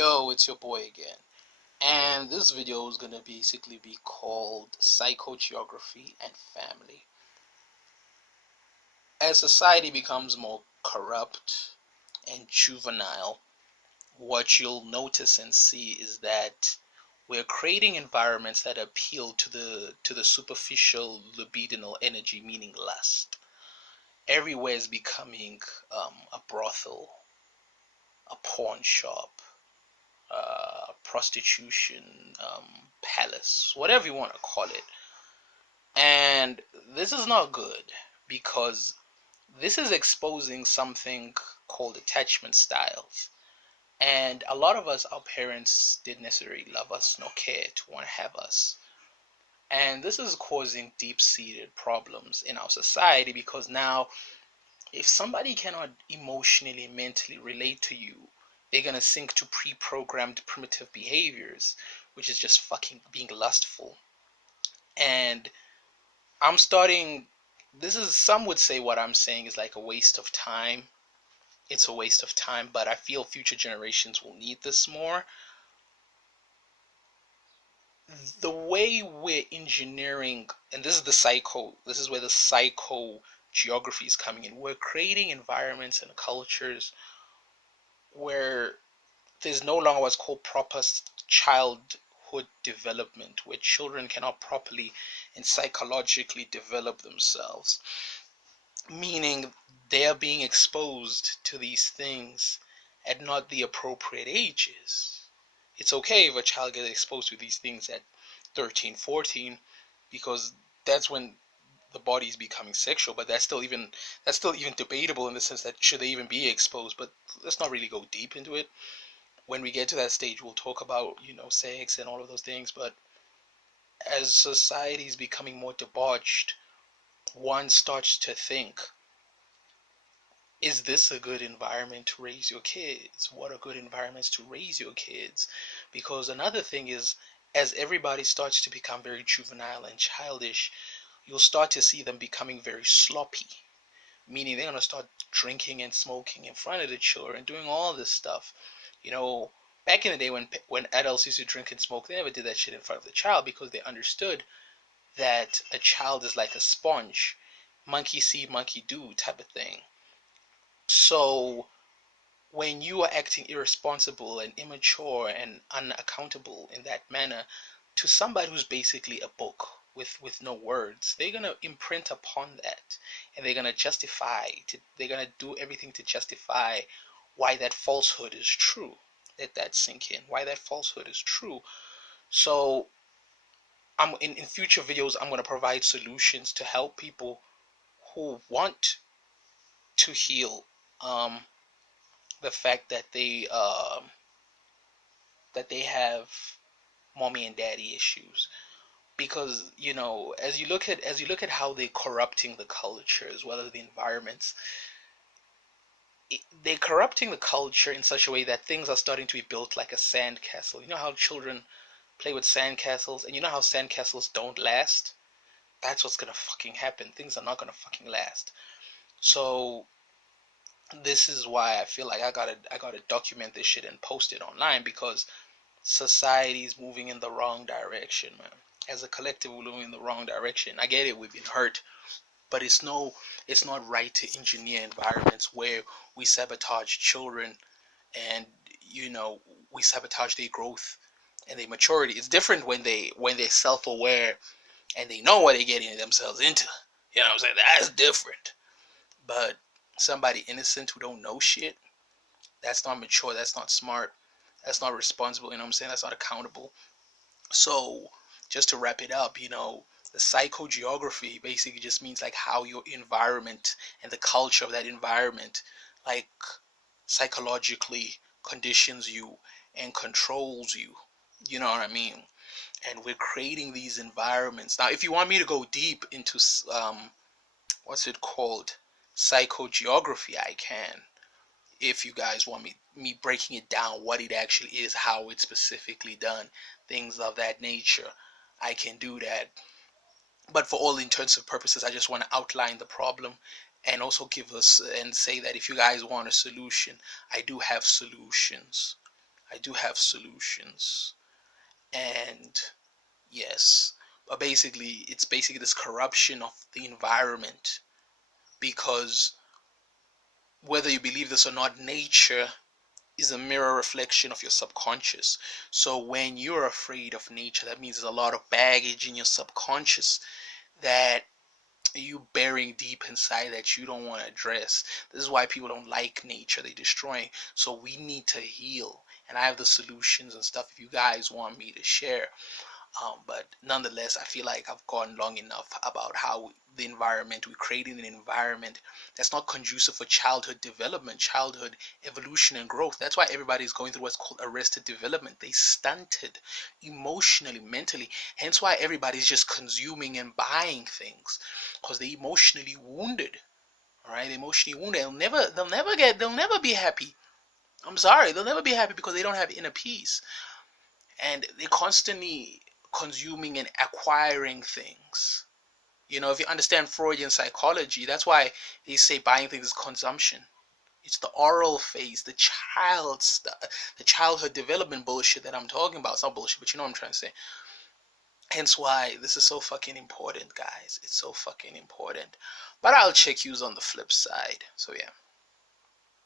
Yo, it's your boy again. And this video is gonna basically be called Psychogeography and Family. As society becomes more corrupt and juvenile, what you'll notice and see is that we're creating environments that appeal to the superficial libidinal energy, meaning lust. Everywhere is becoming a brothel, a pawn shop, prostitution, palace, whatever you want to call it. And this is not good because this is exposing something called attachment styles. And a lot of us, our parents didn't necessarily love us nor care to want to have us. And this is causing deep-seated problems in our society because now, if somebody cannot emotionally, mentally relate to you, they're gonna sink to pre-programmed primitive behaviors, which is just fucking being lustful. And I'm starting, this is, some would say what I'm saying is like a waste of time. It's a waste of time, but I feel future generations will need this more. The way we're engineering, and this is where the psychogeography is coming in. We're creating environments and cultures where there's no longer what's called proper childhood development, where children cannot properly and psychologically develop themselves, meaning they are being exposed to these things at not the appropriate ages. It's okay if a child gets exposed to these things at 13, 14, because that's when the body is becoming sexual, but that's still even debatable in the sense that should they even be exposed. But let's not really go deep into it. When we get to that stage, we'll talk about, sex and all of those things. But as society is becoming more debauched, one starts to think, is this a good environment to raise your kids? What are good environments to raise your kids? Because another thing is, as everybody starts to become very juvenile and childish, you'll start to see them becoming very sloppy, meaning they're going to start drinking and smoking in front of the children, doing all this stuff. Back in the day when adults used to drink and smoke, they never did that shit in front of the child because they understood that a child is like a sponge, monkey see, monkey do type of thing. So when you are acting irresponsible and immature and unaccountable in that manner to somebody who's basically a book with no words, they're going to imprint upon that, and they're going to they're going to do everything to justify why that falsehood is true. Let that sink in, why that falsehood is true. So in future videos, I'm going to provide solutions to help people who want to heal the fact that they have mommy and daddy issues. Because as you look at how they're corrupting the cultures, whether the environments, they're corrupting the culture in such a way that things are starting to be built like a sandcastle. You know how children play with sandcastles, and you know how sandcastles don't last? That's what's gonna fucking happen. Things are not gonna fucking last. So this is why I feel like I gotta document this shit and post it online, because society is moving in the wrong direction, man. As a collective, we're moving in the wrong direction. I get it, we've been hurt, but it's not right to engineer environments where we sabotage children and we sabotage their growth and their maturity. It's different when they're self-aware and they know what they're getting themselves into. You know what I'm saying? That's different. But somebody innocent who don't know shit, that's not mature, that's not smart, that's not responsible, you know what I'm saying? That's not accountable. So just to wrap it up, the psychogeography basically just means like how your environment and the culture of that environment like psychologically conditions you and controls you. You know what I mean? And we're creating these environments. Now, if you want me to go deep into what's it called, psychogeography, I can. If you guys want me breaking it down, what it actually is, how it's specifically done, things of that nature, I can do that. But for all intents and purposes, I just want to outline the problem and also give us and say that if you guys want a solution, I do have solutions. I do have solutions. And yes, but basically, it's basically this corruption of the environment, because whether you believe this or not, nature is a mirror reflection of your subconscious. So when you're afraid of nature, that means there's a lot of baggage in your subconscious that you burying deep inside that you don't want to address. This is why people don't like nature. They destroy. So we need to heal. And I have the solutions and stuff if you guys want me to share. But nonetheless, I feel like I've gone long enough about how the environment, we're creating an environment that's not conducive for childhood development, childhood evolution and growth. That's why everybody's going through what's called arrested development. They stunted emotionally, mentally. Hence why everybody's just consuming and buying things, because they're emotionally wounded. All right, emotionally wounded. They'll never be happy. I'm sorry, they'll never be happy because they don't have inner peace, and they're constantly consuming and acquiring things. You know, if you understand Freudian psychology, that's why they say buying things is consumption. It's the oral phase, the childhood development bullshit that I'm talking about. It's not bullshit, but you know what I'm trying to say. Hence why this is so fucking important, guys. It's so fucking important. But I'll check yous on the flip side. So yeah.